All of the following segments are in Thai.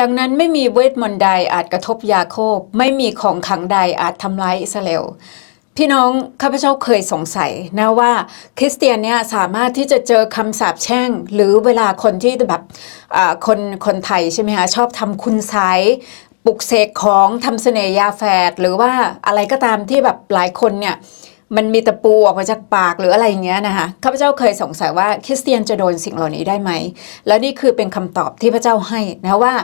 ดังนั้นไม่มีเวทมนต์ใดอาจกระทบยาโคบ ไม่มีของขังใดอาจทำร้ายอิสราเอลพี่น้องข้าพเจ้าเคยสงสัยนะว่า คริสเตียนเนี่ยสามารถที่จะเจอคำสาปแช่ง หรือเวลาคนที่แบบคนคนไทยใช่ไหมคะชอบทำคุณไสยปลุกเสกของทำเสน่ยาแฝดหรือว่าอะไรก็ตามที่แบบหลายคนเนี่ย มันมีตะปูออกมาจากปากหรืออะไรอย่างเงี้ยนะคะข้าพเจ้าเคยสงสัยว่าคริสเตียนจะโดนสิ่งเหล่านี้ได้ไหม แล้วนี่คือเป็นคำตอบที่พระเจ้าให้นะว่า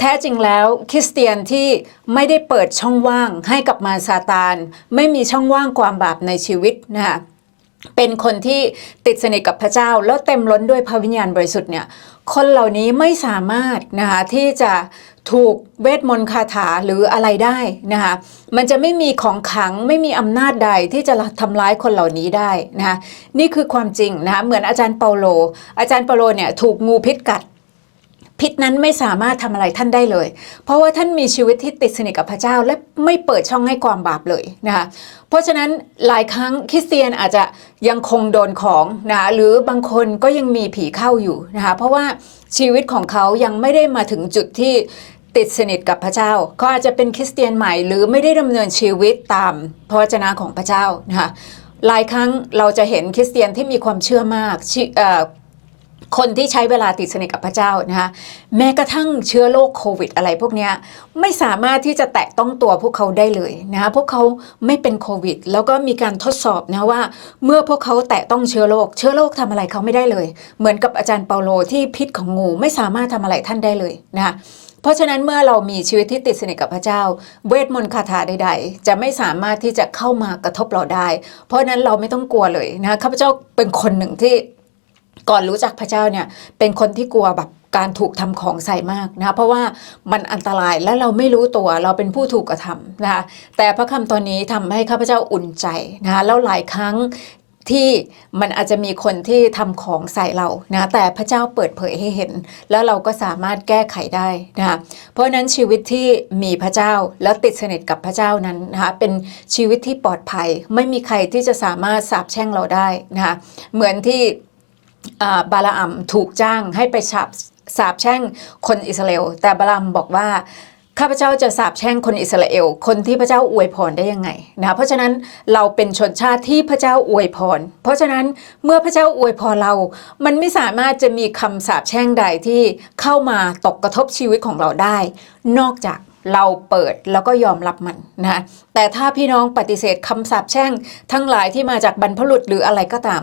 แท้จริงแล้วคริสเตียนที่ไม่ได้เปิดช่องว่างให้กับมารซาตาน ไม่มีช่องว่างความบาปในชีวิตนะคะ เป็นคนที่ติดสนิทกับพระเจ้า แล้วเต็มล้นด้วยพระวิญญาณบริสุทธิ์เนี่ยคนเหล่านี้ไม่สามารถนะคะที่จะถูกเวทมนต์คาถาหรืออะไรได้นะคะมันจะไม่มีของขังไม่มีอำนาจใดที่จะทำร้ายคนเหล่านี้ได้นะคะนี่คือความจริงนะคะเหมือนอาจารย์เปาโล อาจารย์เปาโลเนี่ยถูกงูพิษกัด พิษนั้นไม่สามารถทำอะไรท่านได้เลย เพราะว่าท่านมีชีวิตที่ติดสนิทกับพระเจ้าและไม่เปิดช่องให้ความบาปเลยนะคะเพราะฉะนั้นหลายครั้งคริสเตียนอาจจะยังคงโดนของนะคะหรือบางคนก็ยังมีผีเข้าอยู่นะคะเพราะว่าชีวิตของเขายังไม่ได้มาถึงจุดที่ติดสนิทกับพระเจ้าเขาอาจจะเป็นคริสเตียนใหม่หรือไม่ได้ดำเนินชีวิตตามพระวจนะของพระเจ้านะคะหลายครั้งเราจะเห็นคริสเตียนที่มีความเชื่อมากเคนที่ใช้เวลาติดสนิทกับพระเจ้านะคะแม้กระทั่งเชื้อโรคโควิดอะไรพวกนี้ไม่สามารถที่จะแตะต้องตัวพวกเขาได้เลยนะคะพวกเขาไม่เป็นโควิด แล้วก็มีการทดสอบนะว่า เมื่อพวกเขาแตะต้องเชื้อโรคเชื้อโรคทำอะไรเขาไม่ได้เลย เหมือนกับอาจารย์เปาโลที่พิษของงูไม่สามารถทำอะไรท่านได้เลยนะคะเพราะฉะนั้นเมื่อเรามีชีวิตที่ติดสนิทกับพระเจ้า เวทมนต์คาถาใด ๆ จะไม่สามารถที่จะเข้ามากระทบเราได้ เพราะฉะนั้นเราไม่ต้องกลัวเลยนะคะข้าพเจ้าเป็นคนหนึ่งที่ ก่อนรู้จักพระเจ้าเนี่ยเป็นคนที่กลัวแบบการถูกทำของใส่มากนะเพราะว่ามันอันตรายและเราไม่รู้ตัวเราเป็นผู้ถูกกระทำนะคะแต่พระคำตอนนี้ทำให้ข้าพเจ้าอุ่นใจนะคะแล้วหลายครั้งที่มันอาจจะมีคนที่ทำของใส่เรานะแต่พระเจ้าเปิดเผยให้เห็น แล้วเราก็สามารถแก้ไขได้นะคะเพราะนั้นชีวิตที่มีพระเจ้าแล้วติดสนิทกับพระเจ้านั้นนะคะเป็นชีวิตที่ปลอดภัย ไม่มีใครที่จะสามารถสาปแช่งเราได้นะคะเหมือนที่ บาลามถูกจ้างให้ไปสาบสาบแช่งคนอิสราเอล แต่บาลามบอกว่าข้าพเจ้าจะสาบแช่งคนอิสราเอล คนที่พระเจ้าอวยพรได้ยังไงนะเพราะฉะนั้นเราเป็นชนชาติที่พระเจ้าอวยพร เพราะฉะนั้นเมื่อพระเจ้าอวยพรเรา มันไม่สามารถจะมีคำสาปแช่งใดที่เข้ามาตกกระทบชีวิตของเราได้ นอกจาก เราเปิดแล้วก็ยอมรับมันนะแต่ถ้าพี่น้องปฏิเสธคำสาปแช่ง ทั้งหลายที่มาจากบรรพบุรุษหรืออะไรก็ตาม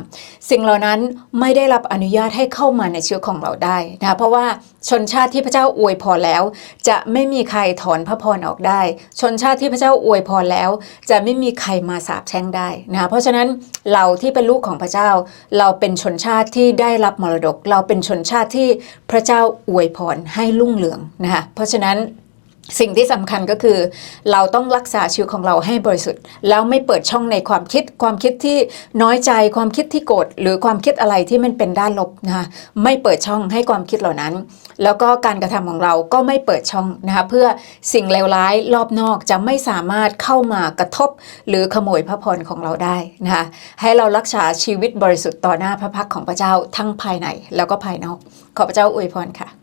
สิ่งเหล่านั้นไม่ได้รับอนุญาตให้เข้ามาในชีวิตของเราได้นะเพราะว่าชนชาติที่พระเจ้าอวยพรแล้ว จะไม่มีใครถอนพระพรออกได้ ชนชาติที่พระเจ้าอวยพรแล้ว จะไม่มีใครมาสาปแช่งได้นะเพราะฉะนั้นเราที่เป็นลูกของพระเจ้า เราเป็นชนชาติที่ได้รับมรดก เราเป็นชนชาติที่พระเจ้าอวยพรให้รุ่งเรืองนะคะเพราะฉะนั้น สิ่งที่สำคัญก็คือ เราต้องรักษาชีวิตของเราให้บริสุทธิ์ แล้วไม่เปิดช่องในความคิด ความคิดที่น้อยใจความคิดที่โกรธหรือความคิดอะไรที่มันเป็นด้านลบนะคะไม่เปิดช่องให้ความคิดเหล่านั้น แล้วก็การกระทำของเราก็ไม่เปิดช่องนะคะเพื่อสิ่งเลวร้ายรอบนอกจะไม่สามารถเข้ามากระทบ หรือขโมยพระพรของเราได้นะคะให้เรารักษาชีวิตบริสุทธิ์ต่อหน้าพระพักของพระเจ้าทั้งภายในแล้วก็ภายนอกขอพระเจ้าอวยพรค่ะ